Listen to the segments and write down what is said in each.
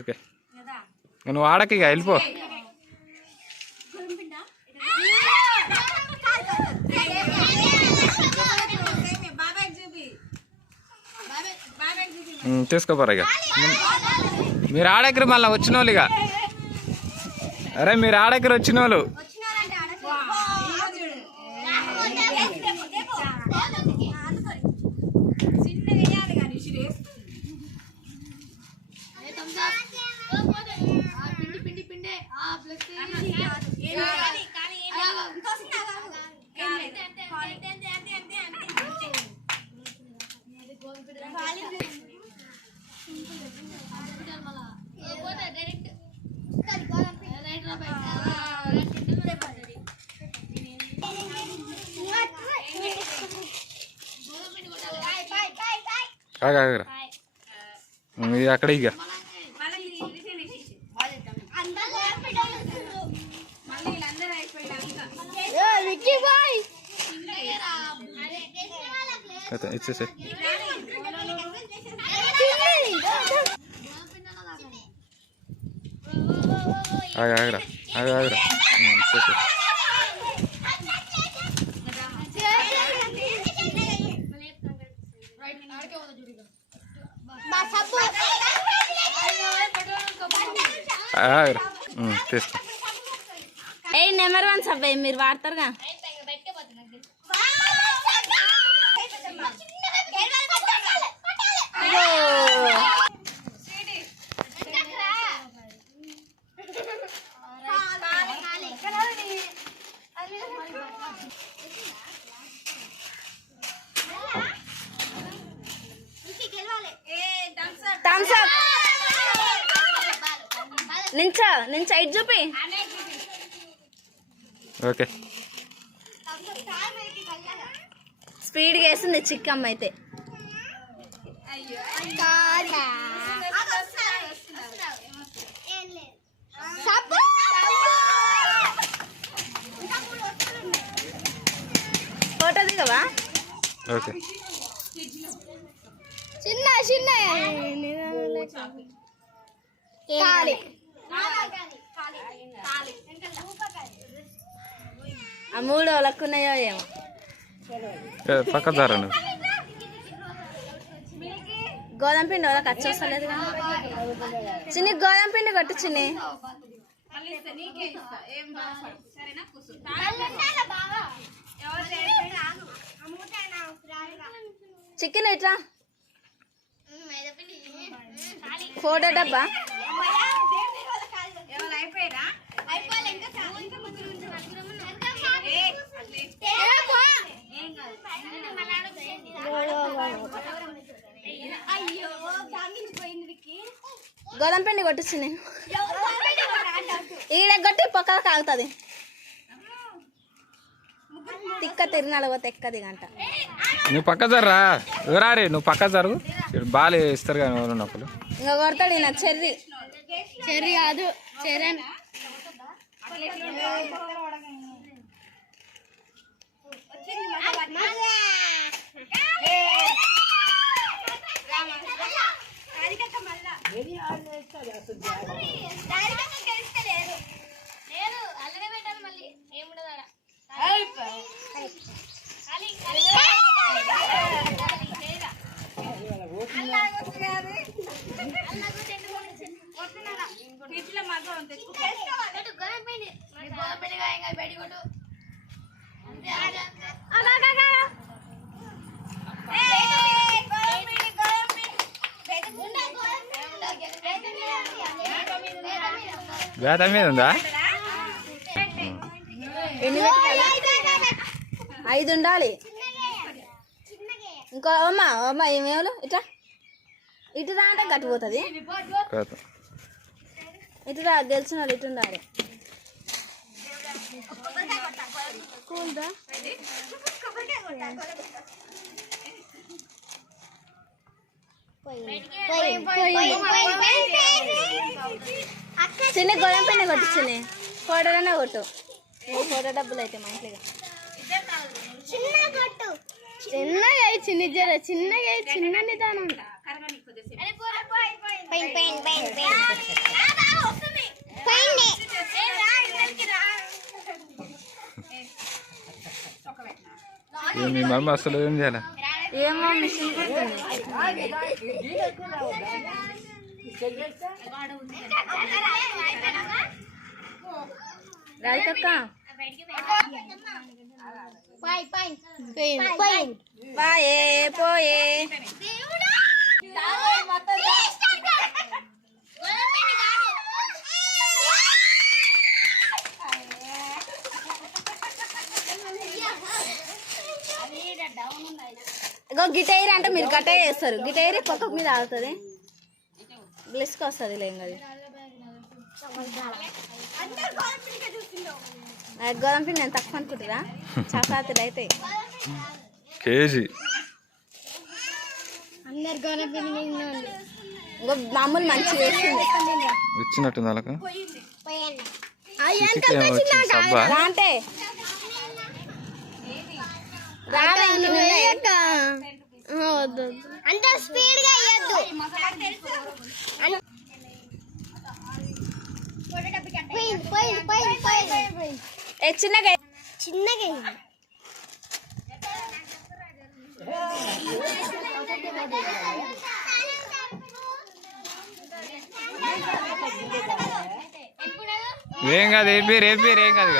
Okay నువ్వు ఆడకి ఇక వెళ్ళిపో. తీసుకోపోరా ఇక మీరు ఆడెక్కరు మళ్ళీ వచ్చిన వాళ్ళు ఇక. అరే మీరు ఆడెక్కరు వచ్చిన వాళ్ళు. అక్కడ ఇక ఇచ్చేసే. ఆగరా ఆగరా ఇచ్చేసే. తీసుకో. నెంబర్ 1 సబ్బయ్య మీరు వాడతారుగా. నించో ఇటు చూపి. ఓకే స్పీడ్గా వేస్తుంది చిక్కమ్మ అయితే. ఫోటో దిగవా? ఓకే చిన్న చిన్న ఆ 3 లక్కున్నాయో ఏమో. పక్క దారా గోధుమ పిండి వాళ్ళకి ఖర్చు వస్తలేదు. చిన్ని గోధుమ పిండి కొట్టు చిన్ని. చికెన్ ఎట్లా ఫోటో డబ్బా గోధుమ పిండి కొట్టించింది. ఈడ కొట్టి పక్కన కాగుతుంది. తిక్క తిరినాలు పోతే ఎక్కది గంట. నువ్వు పక్క జర్రా ఎవరారే నువ్వు పక్క జరుగు. బాగా ఇస్తారు కానీ ఎవరు ఉన్నప్పుడు ఇంకా కొడతాడు ఈయన. చెర్రీ చెర్రీ కాదు చెర్రీ. బేత మీద ఉందా? ఎన్ని పెట్టాలి? 5 ఉండాలి. ఇంకో అమ్మ ఏమేమి ఇట్లా ఇటు రా అంటే గట్టిపోతుంది. ఇటు రా గెలిచిన వాళ్ళు ఇటు ఉండాలి. చిన్న గోధుమ పిండి కొట్టు, చిన్న ఫోటోలోనే కొట్టు. ఫోటో డబ్బులు అయితే మా ఇంట్లో చిన్నగా చిన్న జర చిన్నగా చిన్న నిదానం. మీ మమ్మీ అసలు ఏం చేయాలి? ఏమో మిషన్ రాధికక్క పాయే పోయే ఇగో గిటైర్ అంటే మీరు గట్టే చేస్తారు. గిటైర్ పక్క మీద ఆగుతుంది, గ్లిస్కి వస్తుంది. లేం అది గోధుమ పిండి నేను తక్కువ అనుకుంటురా, చపాతీలు అయితే కేజీ. అందరు గోధుమ పిండి ఇంకో మామూలు మంచిగా వేస్తుంది ఇచ్చినట్టుంది వాళ్ళకు. అంటే అంత స్పీడ్ గా చిన్నగా చిన్నగా ఏం కాదు, రేపేరు ఏం కాదు.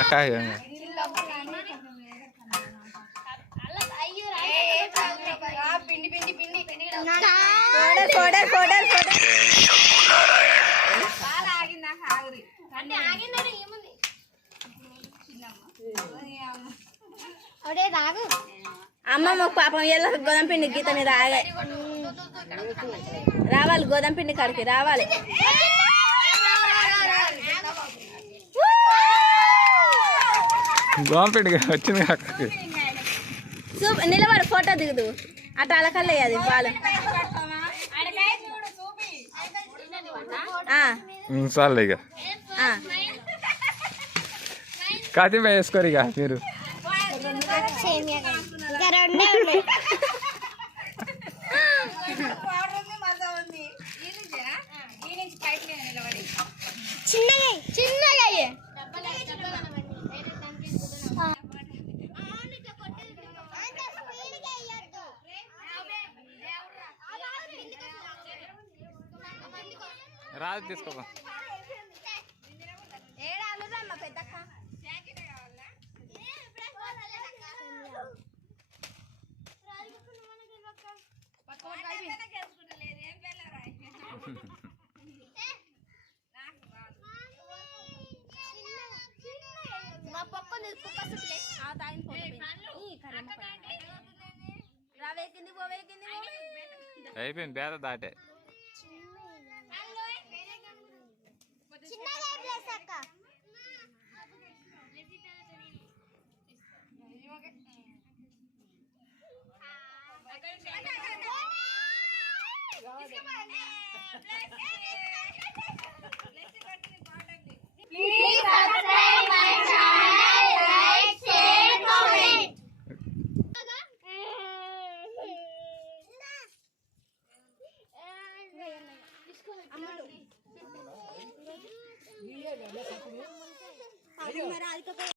అమ్మమ్మ పాపం ఎలా గోధుమ పిండి గీత మీద రావాలి. గోధుమ పిండి కాడికి రావాలి. గోంపెట్టి వచ్చింది అక్కడికి. నిలబడి ఫోటో దిగుదు అటు అలకల్లే అది పాలు. చాలు ఇక కాతిమ వేసుకోరు ఇక మీరు. చిన్నగా రాదు తీసుకో. అయిపోయింది బేద దాటే. Please subscribe my channel, like, share, comment.